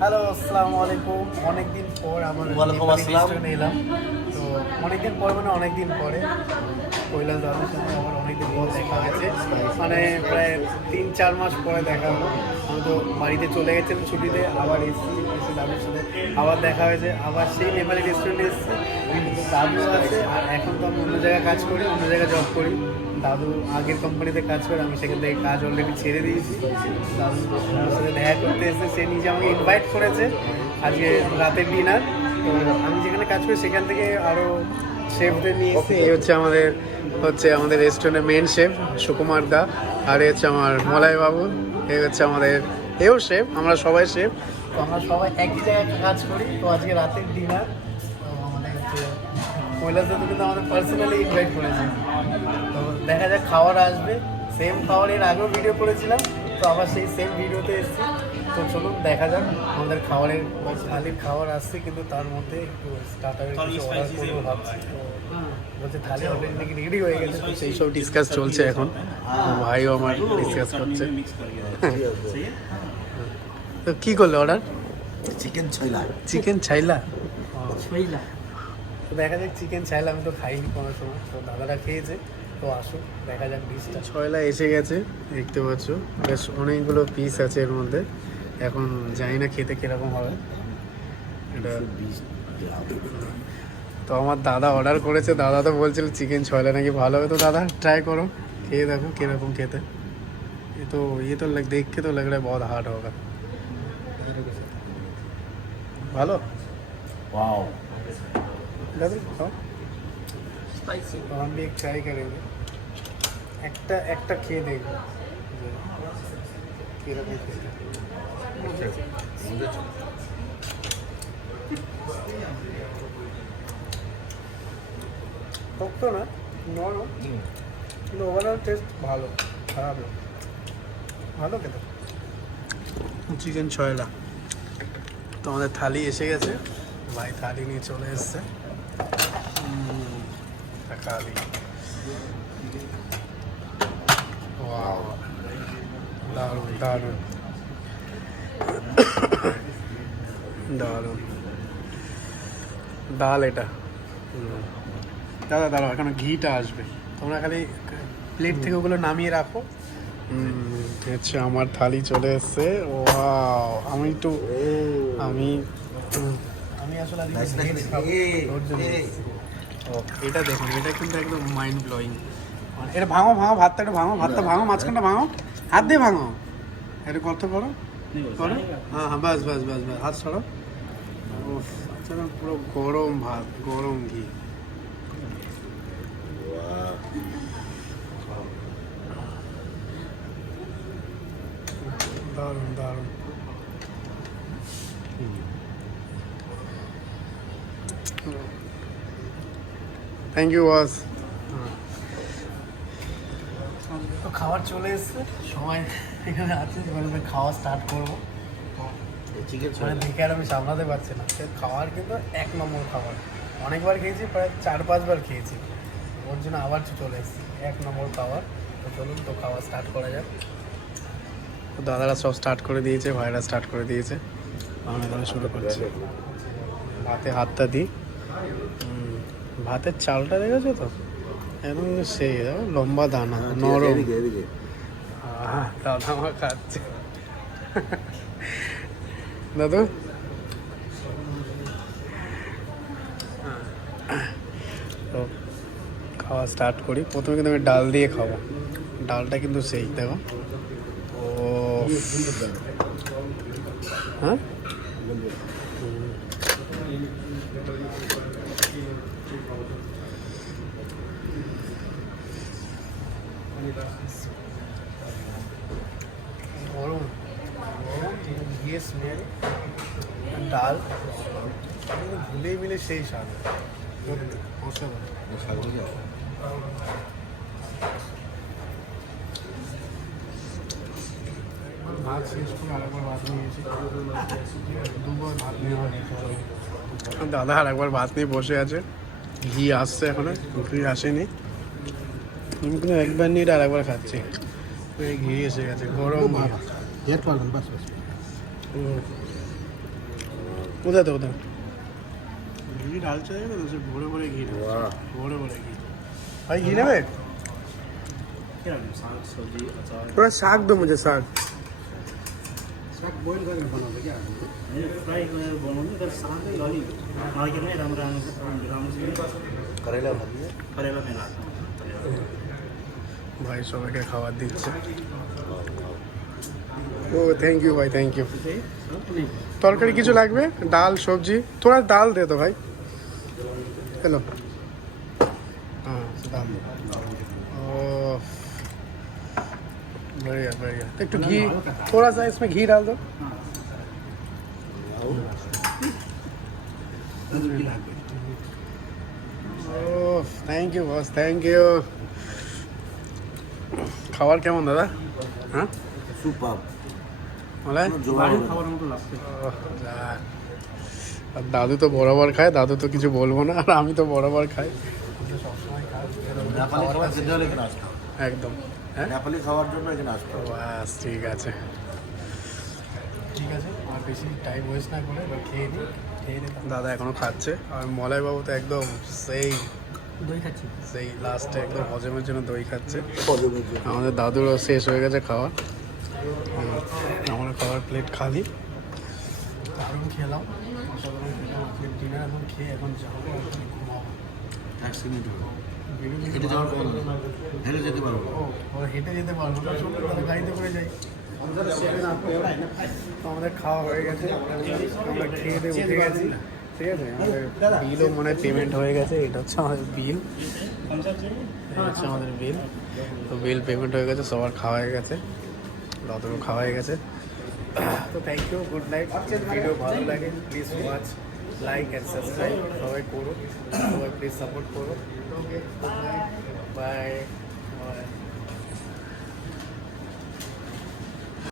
Hello, আসসালামু আলাইকুম। অনেকদিন পর আমার রেস্টুরেন্টে এলাম। তো অনেকদিন পর মানে অনেকদিন পরে কৈলাস দাদার সাথে আমার অনেকদিন পর দেখা হয়েছে, মানে প্রায় 3-4 মাস পরে দেখা হলো। আমি তো বাড়িতে চলে গেছিলাম ছুটিতে, আবার এসে দাদুর সাথে আবার দেখা হয়েছে, আবার সেই নেপালি রেস্টুরেন্টে এসেছি। কিন্তু দাদু আছে, আর এখন তো আমি অন্য জায়গায় কাজ করি, অন্য জায়গায় জব করি। দাদু আগের কোম্পানিতে কাজ করে, আমি সেখান থেকে কাজ অলরেডি ছেড়ে দিয়েছি। দাদু আমার সাথে দেখা করতে এসেছে, সে নিজে আমাকে ইনভাইট করেছে আজকে রাতের ডিনার। তো আমি যেখানে কাজ করি সেখান থেকে আরও শেফদের নিয়ে এসেছি। এই হচ্ছে আমাদের রেস্টুরেন্টের মেন শেফ সুকুমার দা, আর এই হচ্ছে আমার মলয় বাবু, এই হচ্ছে আমাদের এও শেফ, আমরা সবাই শেফ। তো আমরা সবাই একই জায়গায় কাজ করি। তো আজকে রাতের ডিনার তো আমাদের হচ্ছে কৈলাস দাদু কিন্তু আমাদের পার্সোনালি ইনভাইট করেছে। তো দেখা যাক খাবার আসবে, সেম খাবার এর আগেও ভিডিও করেছিলাম, তো আবার সেই সেম ভিডিওতে এসেছি। তো চলুন দেখা যাক আমাদের খাবারের থালির খাবার আসছে, কিন্তু তার মধ্যে একটু স্টার্টারের কিছু অর্ডার করবো ভাবছি। তো বলছে থালি অলরেডি নাকি রেডি হয়ে গেছে, তো সেই সব ডিসকাস চলছে এখন। ভাইও আমার ডিসকাস করছে। তো কী করলে অর্ডার? চিকেন ছয়লা। চিকেন ছাইলা। তো দেখা যাক চিকেন ছাইলা, আমি তো খাইনি কোনো সময়, তো দাদারা খেয়েছে। তো আসুক দেখা যাক ডিশটা। ছয়লা এসে গেছে, দেখতে পাচ্ছ বেশ অনেকগুলো পিস আছে এর মধ্যে। এখন জানি না খেতে কীরকম হবে এটা। তো আমার দাদা অর্ডার করেছে, দাদা তো বলছিল চিকেন ছয়লা নাকি ভালো হবে। তো দাদা ট্রাই করো, খেয়ে দেখো কীরকম খেতে। ये तो देख के तो लग रहा है बहुत हार्ड होगा। ভালো वाओ दादा खाओ स्पाइसी। तो हम भी एक ट्राई करेंगे, একটা খেয়ে দেখবো যে কীরকম খেতে। শক্ত না, নরম, কিন্তু ওভারঅল টেস্ট ভালো, খারাপ না, ভালো খেতে। চিকেন ছয়লা। তো আমাদের থালি এসে গেছে, ভাই থালি নিয়ে চলে এসছে। থালি ওয়াও, দারুণ দারুণ দারুণ ডাল এটা। দাদা দাঁড়াও, এখনো ঘিটা আসবে, তোমরা খালি প্লেট থেকে ওগুলো নামিয়ে রাখো। হচ্ছে আমার থালি চলে এসছে। ওয়াও, আমি আসলে এটা দেখুন, এটা কিন্তু একদম মাইন্ড ব্লোয়িং। এটা ভাঙো ভাতটা, একটু ভাঙো মাঝখানটা ভাঙো, হাত দিয়ে ভাঙো, এটা কত করো হ্যাঁ বাস হাত ছাড়ো। আচ্ছা, পুরো গরম ভাত, গরম ঘি। দারুণ দারুণ। Thank you boss. তো খাবার চলে এসছে, সবাই এখানে আছে, এবার খাওয়া স্টার্ট করবো। চিকেন মানে দেখে আর আমি সামলাতে পারছি না, খাবার কিন্তু এক নম্বর খাবার। অনেকবার খেয়েছি, প্রায় 4-5 বার খেয়েছি, ওর জন্য আবার চলে এসেছি। এক নম্বর খাবার। তো চলুন তো খাওয়া স্টার্ট করা যাক। তো দাদারা সব স্টার্ট করে দিয়েছে, ভাইরা স্টার্ট করে দিয়েছে, আমরা এখানে শুরু করছি। ভাতে হাতটা দিই। ভাতের চালটা দেখেছো তো, একদম সেই লম্বা দানা, নরম। হ্যাঁ, দাদা আমার খাচ্ছে। দাদু তো খাওয়া স্টার্ট করি। প্রথমে কিন্তু আমি ডাল দিয়ে খাবো, ডালটা কিন্তু সেই দেখো। ও হ্যাঁ, গরম গরম ঘিয়ে স্মেল, ডাল ভুলেই মিলে সেই স্বাদ। ভাত শেষ করে আরেকবার ভাত নিয়েছি, দুবার ভাত নেওয়া হয়েছে। দাদা আর একবার ভাত নিয়ে বসে আছে, ঘি আসছে, এখনো ঘি আসেনি। আমি কিন্তু একবার নিয়ে আর একবার খাচ্ছি, ঘি এসে গেছে, গরম ভাত। उधर तो उधर घी डालते हैं तो उसे भोरे भोरे घी वाह। भोरे भोरे घी भाई घी ना भाई साग सब्जी अचार थोड़ा साग दो मुझे साग साग बोइल गरेर बनाउँछ क्या फ्राई गरेर बनाउनु तर सागै अलिक नकिनै राम्रो राम्रो करेला भाजी करेला मेन हाल्छ ভাই সবাইকে খাবার দিচ্ছে ও থ্যাংক ইউ ভাই থ্যাংক ইউ তরকারি কিছু লাগবে ডাল সবজি थोड़ा ডাল দে তো ভাই हेलो हाँ डाल ओ बढ़िया बढ़िया एक तो घी थोड़ा सा इसमें घी डाल दो oh thank you boss thank you খাবার কেমন দাদা হ্যাঁ সুপার বলে বাড়ির খাবার মতো লাগছে আর দাদু তো বরাবর খায় দাদু তো কিছু বলবো না আর আমি তো বরাবর খাই নেপালি খাবার খেতে হলে এখানে আসতে হবে। একদম হ্যাঁ নেপালি খাওয়ার জন্য এখানে আসতে হবে। বাস ঠিক আছে ঠিক আছে আর বেশি টাইম ওয়েস্ট না করে এবার খেয়ে নিই দাদা এখনো খাচ্ছে আর মলয় বাবু তো একদম সেই দই খাচ্ছি সেই লাস্টে একদম হজমের জন্য দই খাচ্ছে আমাদের দাদুরও শেষ হয়ে গেছে খাওয়া আমার খাওয়ার প্লেট খালি দারুণ খেলাম অসাধারণ খেলাম আজকে ডিনার এখন খেয়ে এখন যাবো ওখানে ঘুমাবো অ্যাক্সিডেন্ট হবে হেঁটে যাওয়ার কথা না। হেঁটে যেতে পারবো ও ওরা হেঁটে যেতে পারবো না চলুন তাহলে গাড়িতে করে যাই তো আমাদের খাওয়া হয়ে গেছে আমরা খেয়ে দিয়ে উঠে গেছি ঠিক আছে আমাদের বিলও মনে হয় পেমেন্ট হয়ে গেছে এটা হচ্ছে আমাদের বিল এটা হচ্ছে আমাদের বিল তো বিল পেমেন্ট হয়ে গেছে সবার খাওয়া হয়ে গেছে দাদুরও খাওয়া হয়ে গেছে তো thank you good night video ভালো লাগে please watch like and subscribe সবাই করো সবাই প্লিজ সাপোর্ট করো ওকে গুড নাইট বাই